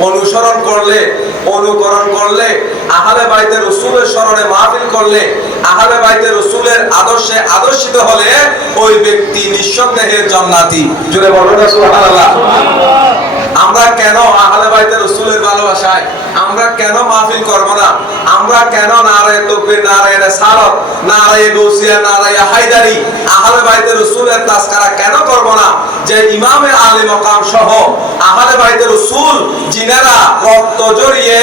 অনুসরণ করলে, অনুকরণ করলে, আহলে বাইতে রসুলের স্মরণে মাহফিল করলে, আহলে বাইতে রসুলের আদর্শে আদর্শিত হলে ওই ব্যক্তি নিঃসন্দেহে জান্নাতি। জুড়ে বলো না, সুবহানাল্লাহ। আমরা কেন আহলে বাইতে রসুলের ভালোবাসায়? আমরা কেন মাহফিল করব না? আমরা কেন নারায়ে তকবীর, নারায়ে রিসালাত, নারায়ে গৌসিয়া, নারায়ে হায়দারি, আহলে বাইতে রসুলের তাসকারা কেন করব না? যে ইমামে আলী মকাম সহ আহলে বাইতে রসুল, যিনারা রক্ত জড়িয়ে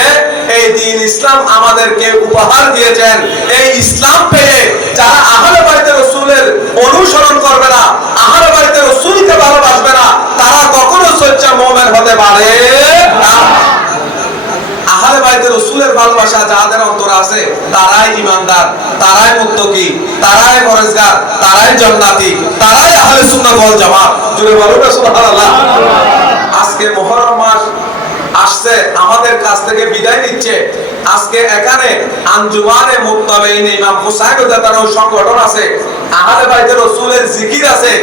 এই দিন ইসলাম আমাদেরকে উপহার দিয়েছেন, এই ইসলাম পেয়ে যারা আহলে বাইতে রসুলের অনুসরণ করবে না, আহলে বাইতে রসুলকে ভালোবাসবে না তারা মোমেন হতে পারে? রসুলের ভালোবাসা যাদের অন্তরে আছে, তারাই ইমানদার তারাই তারাই তারাই তারাই জামাত। জুড়ে আজকে মাস আসছে, আমাদের কাছ থেকে বিদায় নিচ্ছে। আজকে এখানে আঞ্জুমানে মুত্তাবিন ইমাম হুসাইন সংগঠন আছে। আহলে বাইতে রসুলের জিকির আছে।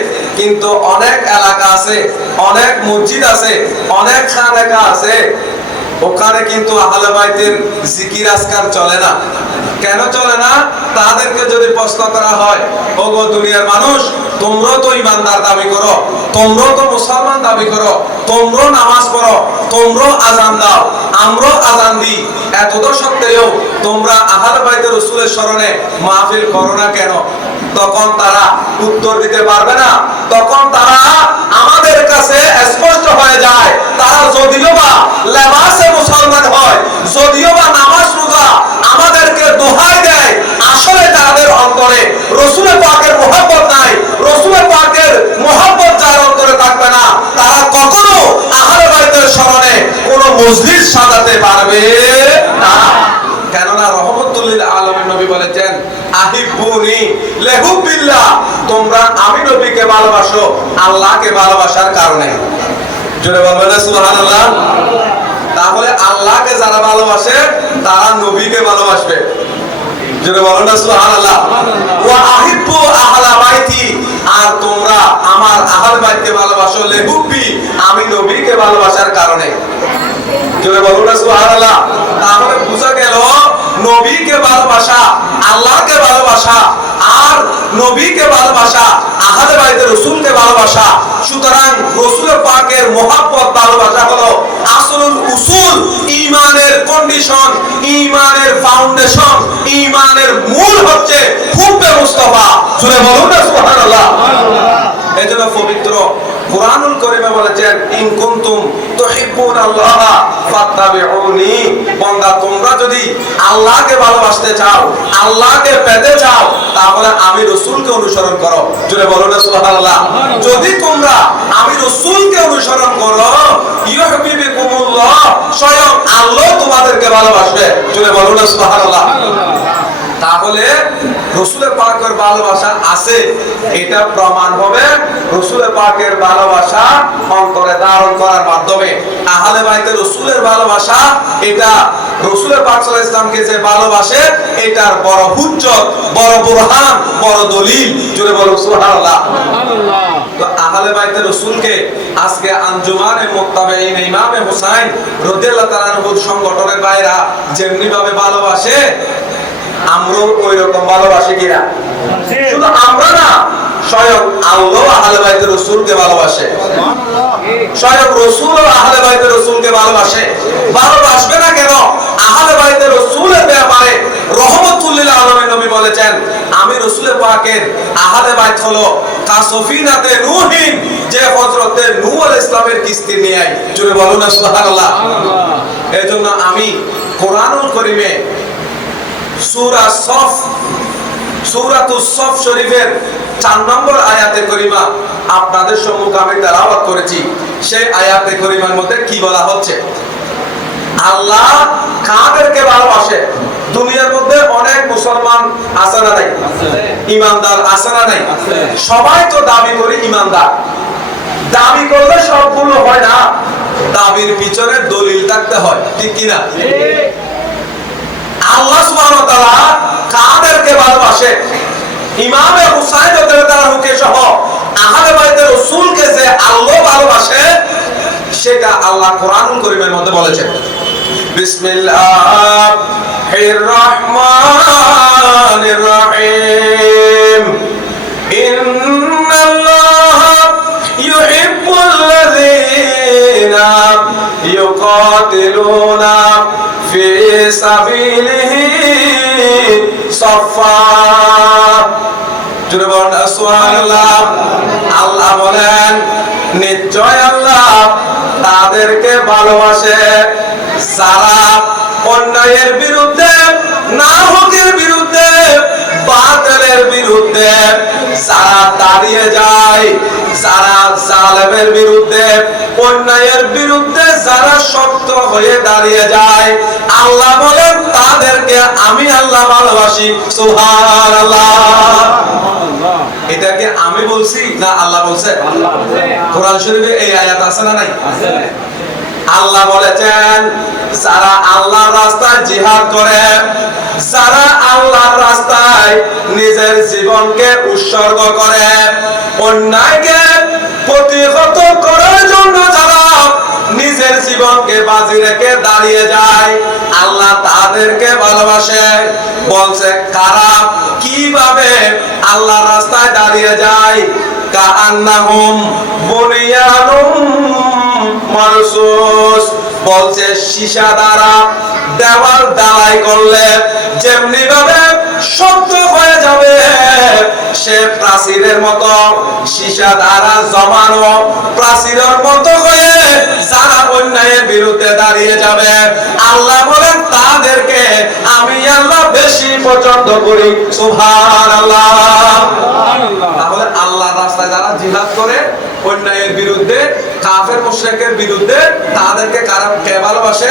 কিন্তু অনেক এলাকা আছে অনেক মসজিদ আছে অনেক খানেকা আছে। ওখানে কিন্তু আহলে বাইতের জিকির আজকার চলে না। কেন চলে না? তাদেরকে যদি প্রশ্ন করা হয়, ওগো দুনিয়ার মানুষ তোমরা তো ইমানদার দাবি করো তোমরা তো মুসলমান দাবি করো তোমরা নামাজ পড়ো তোমরা আজান দাও, আমরাও আজান দিই। এতদ সত্ত্বেও তোমরা আহলে বাইতের রসুলের স্মরণে মাহফিল করো না কেন? তখন তারা উত্তর দিতে পারবে না। তখন তারা আমাদের কাছে স্পষ্ট হয়ে যায় তারা যদিও বা লেবাসে মুসলমান হয় যদিও বা নামাজ রোজা আমাদেরকে দোহাই দেয় আসলে তাদের অন্তরে রসুলে পাকের মোহাব্বত নাই রসুলে পাকের মোহাব্বত যার অন্তরে থাকবে না তারা কখনো আহলে বাইতের স্মরণে কোনো মসজিদ সাজাতে পারবে? না। কেননা রহমতুল্লিল আলমীর নবী বলেছেন আহিবুনি লেহুবিল্লাহ তোমরা আমি নবীকে ভালোবাসো, আল্লাহকে ভালোবাসার কারণে। জোরে বলবেন সুবহানাল্লাহ। তাহলে আল্লাহকে যারা ভালোবাসে, তারা নবীকে ভালোবাসবে। জোরে বলো না, সুবহানাল্লাহ। ওয়া আহিব্বু আহলা বাইতি। আর তোমরা আমার আহার বাড়িতে ভালোবাসো লেহুব্বি আমি নবীকে ভালোবাসার কারণে। জোরে বলো না, সুবহানাল্লাহ। তাহলে বোঝা গেল, নবীকে ভালোবাসা, আল্লাহকে ভালোবাসা আর নবীকে ভালোবাসা আহাদে বাড়িতে রসুলকে ভালোবাসা। সুতরাং রসুল পাকের মোহাব্বত, ভালোবাসা হলো আসলুল উসুল ইমানের কন্ডিশন ইমানের ফাউন্ডেশন ইমানের মূল হচ্ছে খুব ব্যবস্থা জুড়ে বলুন না, সুবহানাল্লাহ। এজন্য পবিত্র কুরআনুল কারীমে বলেছেন, ইন কুনতুম তুহিব্বুন আল্লাহ, ফাত্তাবিউনি। বান্দা, তোমরা যদি আল্লাহকে ভালোবাসতে চাও, আল্লাহকে পেতে চাও, তাহলে আমি রাসূলকে অনুসরণ করো। জোরে বলো না, সুবহানাল্লাহ। যদি তোমরা আমি রাসূলকে অনুসরণ করো, ইউহিব্বুকুমুল্লাহ, স্বয়ং আল্লাহ তোমাদেরকে ভালোবাসবে। জোরে বলো না, সুবহানাল্লাহ। তাহলে রসুলের পাকের ভালোবাসা আছে এটা প্রমাণ হবে রসুলের পাকের ভালোবাসা অন্তরে ধারণ করার মাধ্যমে। আহলে বাইতে রসুলের ভালোবাসা এটা রসুলের পাক ইসলামকে যে ভালোবাসে এটার বড় হুজ্জত বড় বুরহান বড় দলিল। জুড়ে বলো সুবহানাল্লাহ। তো আহলে বাইতে রসুলকে আজকে আঞ্জুমানে মুত্তাবিঈন ইমামে হুসাইন রাদিয়াল্লাহু তাআলা আনহুর সংগঠনের বাইরা যেমনি ভাবে ভালোবাসে আমরাও ওই রকম ভালোবাসি কিনা? শুধু আমরা না স্বয়ং আল্লাহ আহলে বাইতের রসুলকে ভালোবাসে। স্বয়ং রসুল আহলে বাইতের রসুলকে ভালোবাসে। ভালোবাসবে না কেন? আহলে বাইতের রসুলের ব্যাপারে রহমতুল্লিল আলমের নবী বলেছেন আমি রসুলের পাকের আহলে বাইত হলো কাসফিনাতে নূহিন যে হযরতে নূহ আলাইহিস ইসলামের কিস্তি নিয়ে আই জুড়ে বলুন সুবহানাল্লাহ। এজন্য আমি কোরআনুল করিমে সূরা সফ শরীফের 4 নম্বর আয়াতে করিমা আপনাদের সম্মুখে আমি তেলাওয়াত করেছি। সেই আয়াতে করিমার মধ্যে কি বলা হচ্ছে? আল্লাহ কাদেরকে ভালোবাসে? দুনিয়ার মধ্যে অনেক মুসলমান আছে না নাই? ইমানদার আছে না নাই? সবাই তো দাবি করে ইমানদার। দাবি করলে সবগুলো হয় না। দাবির পিছনে দলিল থাকতে হয়, ঠিক কিনা? আল্লাহ সুবহানাহু ওয়া তাআলা কাদেরকে ভালোবাসে। ইমামে হুসাইন রাদিয়াল্লাহু তাআলা সহ আহলে বাইতে রাসূলকে যে আল্লাহ ভালোবাসে, সেটা আল্লাহ কোরআনুল কারীমের মধ্যে বলেছেন। বিসমিল্লাহির রহমানির রহিম। ইন্নাল্লাহা ইউহিব্বুল লাযীনা ইউকাতিলুনা আল্লাহ বলেন নিশ্চয় আল্লাহ তাদেরকে ভালোবাসে। যারা অন্যায়ের বিরুদ্ধে না হকের বিরুদ্ধে বাতিলের বিরুদ্ধে যারা দাঁড়িয়ে যায় যারা জালেমের বিরুদ্ধে অন্যায়ের বিরুদ্ধে যারা শক্ত হয়ে দাঁড়িয়ে যায় আল্লাহ বলেন তাদেরকে আমি আল্লাহ ভালোবাসি সুবহানাল্লাহ। এটাকে আমি বলছি না আল্লাহ বলছে? কোরআন শরীফে এই আয়াত আছে না নাই? আল্লাহ বলেছেন যারা আল্লাহর রাস্তায় জিহাদ করে জীবনকে উৎসর্গ করে। অন্যায়কে প্রতিহত করার জন্য যারা নিজের জীবনকে বাজি রেখে দাঁড়িয়ে যায়, আল্লাহ তাদেরকে ভালোবাসে। বলছে, কারা কীভাবে আল্লাহ রাস্তায় দাঁড়িয়ে যায়? কান্নাহুম বুনিয়ানুম মারসুস। বলছে, সীসা দ্বারা দেওয়াল দালাই করলে যেমনি ভাবে শক্ত হয়ে সে প্রাচীরের মতো সীসা দ্বারা জমানো প্রাচীরের মতো হয়ে যারা অন্যায়ের বিরুদ্ধে দাঁড়িয়ে যাবে। আল্লাহ বলেন তাদেরকে আমি আল্লাহ বেশি পছন্দ করি। সুভান আল্লাহ তাহলে আল্লাহ রাস্তায় যারা জিহাদ করে অন্যায়ের বিরুদ্ধে কাফের মুশরিকের বিরুদ্ধে তাদেরকে কারা কে ভালোবাসে?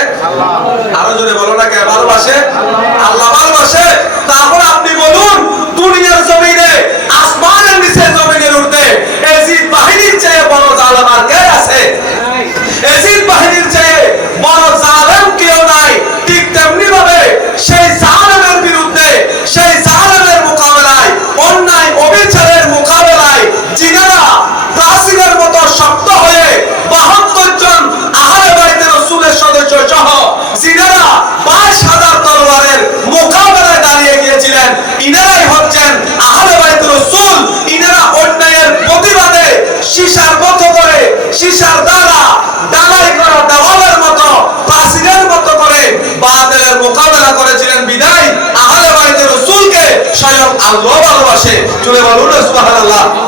আরও জোরে বলো না কে ভালোবাসে? আল্লাহ ভালোবাসে। তাহলে আপনি বলুন দুনিয়ার জমিনে চলে বলুন সুবহানাল্লাহ।